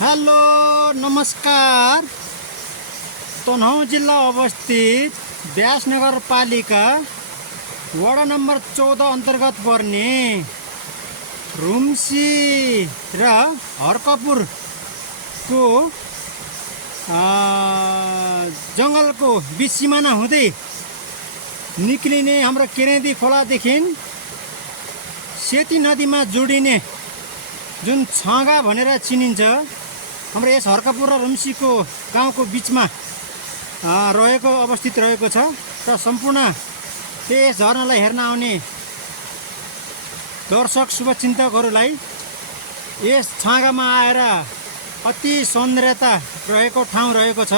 Hello नमस्कार। तनहुँ जिल्ला अवस्थित व्यास नगरपालिका वडा नम्बर 14 अन्तर्गत पर्ने रुम्सी र हर्कपुरको जङ्गलको बिच सिमाना हुँदै निक्लिने हाम्रो केरेदी खोलादेखि सेती नदीमा जोडिने जुन छाँगा भनेर चिनिन्छ, हाम्रो यस हर्कपुर र रुम्सीको गाउँको बिचमा अवस्थित रहेको छ र सम्पूर्ण यस झरनालाई हेर्न आउने दर्शक शुभचिन्तकहरूलाई यस छाँगामा आएर अति सौन्दर्यता रहेको ठाउँ रहेको छ।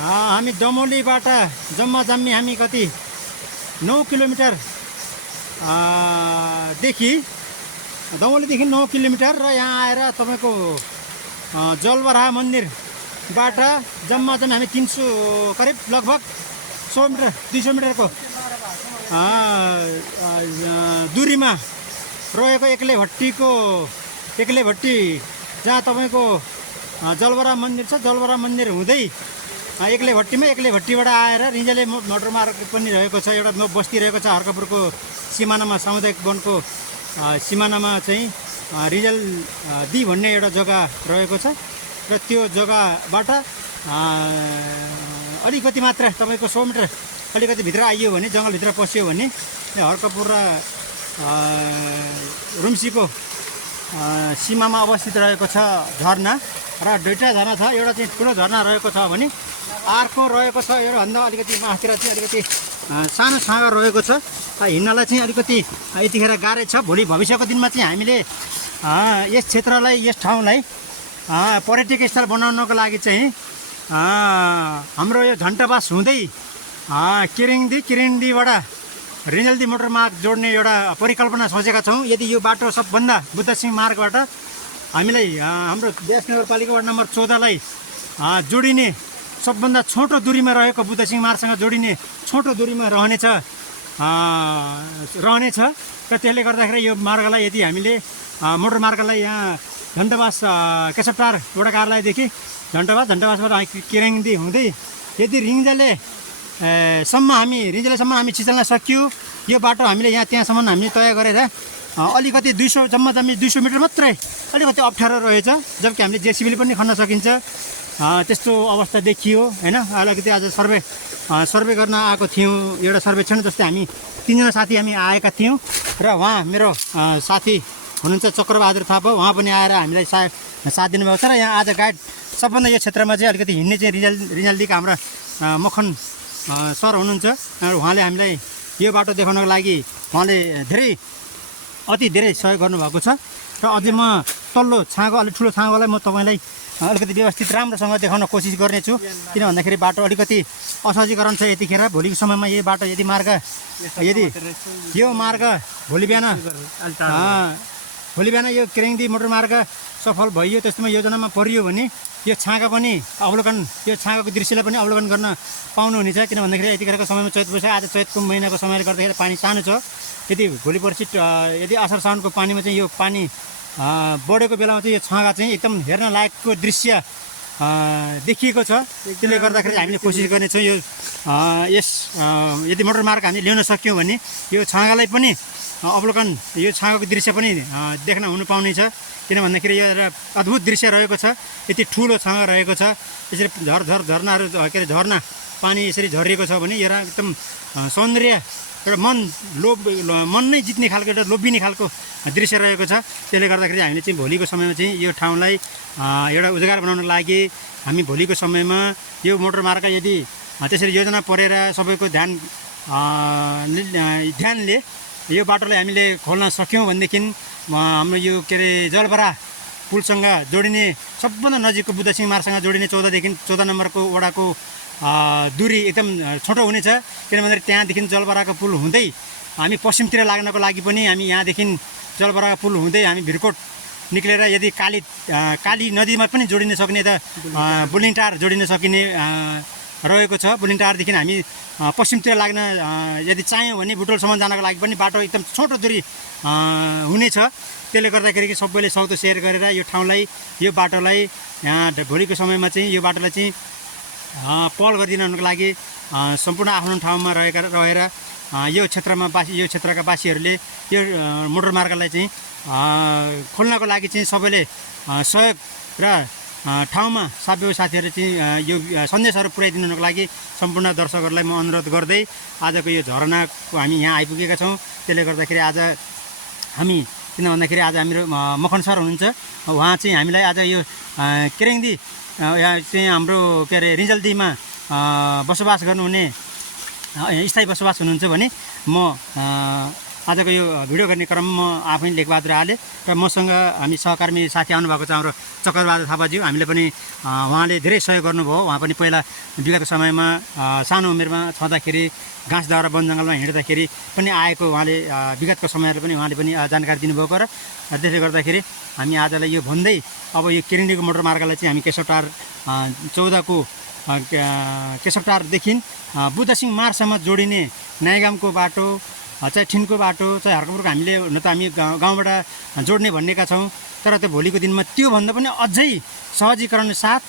हामी दमोलीबाट जम्मी हामी कति 9 किलोमिटर दमोलीदेखि 9 किलोमिटर र यहाँ आएर तपाईँको जलबराह मन्दिरबाट जम्मा हामी 300 करिब लगभग 100 मिटर 200 मिटरको दूरीमा रहेको एक्ले भट्टी जहाँ तपाईँको जलबराह मन्दिर छ। जलबराह मन्दिर हुँदै एक्ले भट्टीबाट आएर रिन्जाले मोटर मार्ग पनि रहेको छ। एउटा बस्ती रहेको छ हर्कपुरको सिमानामा, सामुदायिक वनको सिमानामा चाहिँ रिजल दी भन्ने एउटा जग्गा रहेको छ र त्यो जग्गाबाट अलिकति मात्र तपाईँको 100 मिटर अलिकति भित्र आइयो भने, जङ्गलभित्र पस्यो भने हर्कपुर र रुम्सीको सीमामा अवस्थित रहेको छ झरना। र दुईवटा झरना छ, एउटा चाहिँ ठुलो झरना रहेको छ भने अर्को रहेको छ योभन्दा अलिकति माथितिर चाहिँ अलिकति सानो छाँगा रहेको छ। हिँड्नलाई चाहिँ अलिकति यतिखेर गाह्रै छ। भोलि भविष्यको दिनमा चाहिँ हामीले यस क्षेत्रलाई, यस ठाउँलाई पर्यटक स्थल बनाउनको लागि चाहिँ हाम्रो यो घण्टाबास हुँदै किरिङदीबाट रिन्जलदी मोटर मार्ग जोड्ने एउटा परिकल्पना सोचेका छौँ। यदि यो बाटो सबभन्दा बुद्धसिंह मार्गबाट हामीलाई हाम्रो व्यास नगरपालिका वार्ड नम्बर 14लाई जोडिने सबभन्दा छोटो दूरीमा रहेको बुद्धसिंह मार्गसँग जोडिने छोटो दूरीमा रहनेछ र त्यसले गर्दाखेरि यो मार्गलाई यदि हामीले मोटर मार्गलाई यहाँ घण्टाबास केशवटार वडा कार्यालयदेखि घण्टाबासबाट किरिङदी हुँदै यदि रिन्जलेसम्म हामी छिचल्न सकियो, यो बाटो हामीले त्यहाँसम्म हामीले तय गरेर अलिकति 200 मिटर मात्रै अलिकति अप्ठ्यारो रहेछ, जबकि हामीले जेसिबीले पनि खन्न सकिन्छ त्यस्तो अवस्था देखियो हैन। अलिकति आज सर्वे गर्न आएको थियौँ, एउटा सर्वेक्षण जस्तै हामी 3 जना साथी हामी आएका थियौँ र उहाँ मेरो साथी हुनुहुन्छ चक्रबहादुर थापा, उहाँ पनि आएर हामीलाई साथ दिनुभएको छ। र यहाँ आज गाइड सबभन्दा यो क्षेत्रमा चाहिँ अलिकति हिँड्ने चाहिँ रिजल्दीका हाम्रा मखन सर हुनुहुन्छ र उहाँले हामीलाई यो बाटो देखाउनको लागि उहाँले अति धेरै सहयोग गर्नुभएको छ। र अझै म तल्लो छाँगो, अलिक ठुलो छाँगोलाई म तपाईँलाई अलिकति व्यवस्थित राम्रोसँग देखाउन कोसिस गर्नेछु। किन भन्दाखेरि बाटो अलिकति असहजीकरण छ यतिखेर। भोलिको समयमा यो बाटो यदि यो मार्ग भोलि बिहान यो किरिङदी मोटर मार्ग सफल भइयो, त्यस्तोमा योजनामा परियो भने यो छाँगा पनि यो छाँगाको दृश्यलाई पनि अवलोकन गर्न पाउनुहुनेछ। किन भन्दाखेरि यतिखेरको समयमा चैत वैशाख, आज चैतको महिनाको समयले गर्दाखेरि पानी सानो छ। यदि भोलि पर्सि यदि असार साउनको पानीमा चाहिँ यो पानी बढेको बेलामा चाहिँ यो छाँगा चाहिँ एकदम हेर्न लायकको दृश्य देखिएको छ। त्यसले गर्दाखेरि हामीले कोसिस गर्नेछौँ यदि मोटर मार्ग हामीले ल्याउन सक्यौँ भने यो छाँगालाई पनि अवलोकन, यो छाँगाको दृश्य पनि देख्न हुनु पाउनेछ। किन भन्दाखेरि यो एउटा अद्भुत दृश्य रहेको छ, यति ठुलो छाँगा रहेको छ। यसरी झरनाहरू झरना पानी यसरी झरिएको छ भने यो एकदम सौन्दर्य, एउटा मन नै जित्ने खालको, एउटा लोभिने खालको दृश्य रहेको छ। त्यसले गर्दाखेरि हामीले चाहिँ भोलिको समयमा चाहिँ यो ठाउँलाई एउटा उजागर बनाउनको लागि हामी भोलिको समयमा यो मोटर मार्ग यदि त्यसरी योजना परेर सबैको ध्यानले यो बाटोलाई हामीले खोल्न सक्यौँ भनेदेखि हाम्रो यो जलबराह पुलसँग जोडिने सबभन्दा नजिकको बुद्धसिंह मार्गसँग जोडिने 14 नम्बरको वडाको दूरी एकदम छोटो हुनेछ। किनभने त्यहाँदेखि जलबराहको पुल हुँदै हामी पश्चिमतिर लाग्नको लागि पनि हामी यहाँदेखि जलबराहको पुल हुँदै हामी भिरकोट निक्लेर यदि काली नदीमा पनि जोडिन सक्ने, त बुलिङटार जोडिन सकिने रहेको छ। बुलिङ टारदेखि हामी पश्चिमतिर लाग्न यदि चाह्यौँ भने बुटोलसम्म जानको लागि पनि बाटो एकदम छोटो दूरी हुनेछ। त्यसले गर्दाखेरि सबैले सक्दो सेयर गरेर यो ठाउँलाई, यो बाटोलाई यहाँ भोलिको समयमा चाहिँ यो बाटोलाई चाहिँ पहल गरिदिनको लागि सम्पूर्ण आफ्नो ठाउँमा रहेर यो क्षेत्रका वासीहरूले यो मोटर मार्गलाई चाहिँ खोल्नको लागि चाहिँ सबैले सहयोग र ठाउँमा साथीहरूले चाहिँ यो सन्देशहरू पुर्याइदिनुको लागि सम्पूर्ण दर्शकहरूलाई म अनुरोध गर्दै आजको यो झरनाको हामी यहाँ आइपुगेका छौँ। त्यसले गर्दाखेरि आज हामी किन भन्दाखेरि आज हाम्रो मखन सर हुनुहुन्छ, उहाँ चाहिँ हामीलाई आज यो केरेङदी यहाँ चाहिँ हाम्रो के अरे रिजल्दीमा बसोबास गर्नुहुने स्थायी बसोबास हुनुहुन्छ भने म आजको यो भिडियो गर्ने क्रममा म आफै लेखबहादुर आले र मसँग हामी सहकर्मी साथी आउनुभएको छ हाम्रो चक्रबहादुर थापाज्यू। हामीले पनि उहाँले धेरै सहयोग गर्नुभयो। उहाँ पनि पहिला विगतको समयमा सानो उमेरमा छँदाखेरि घाँस दाउरा वन जङ्गलमा हिँड्दाखेरि पनि आएको उहाँले विगतको समयहरू पनि उहाँले पनि जानकारी दिनुभएको र त्यसले गर्दाखेरि हामी आजलाई यो भन्दै अब यो केरेङडीको मोटर मार्गलाई चाहिँ हामी केशवटार 14 को केशवटारदेखि बुद्धसिंह मार्गसम्म जोडिने न्यायगामको बाटो चाहे ठिनको बाटो चाहे हर्कपुरको हामीले हुन त हामी गाउँबाट जोड्ने भनेका छौँ। तर त्यो भोलिको दिनमा त्योभन्दा पनि अझै सहजीकरण साथ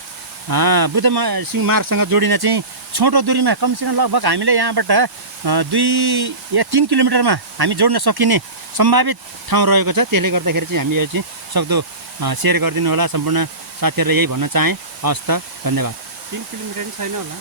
बुद्धसिंह मार्गसँग जोडिन चाहिँ छोटो दूरीमा कमसेकम लगभग हामीले यहाँबाट 2 या 3 किलोमिटरमा हामी जोड्न सकिने सम्भावित ठाउँ रहेको छ। त्यसले गर्दाखेरि चाहिँ हामी यो चाहिँ सक्दो सेयर गरिदिनु होला। सम्पूर्ण साथीहरूलाई यही भन्न चाहेँ। हवस् त, धन्यवाद। 3 किलोमिटर छैन होला।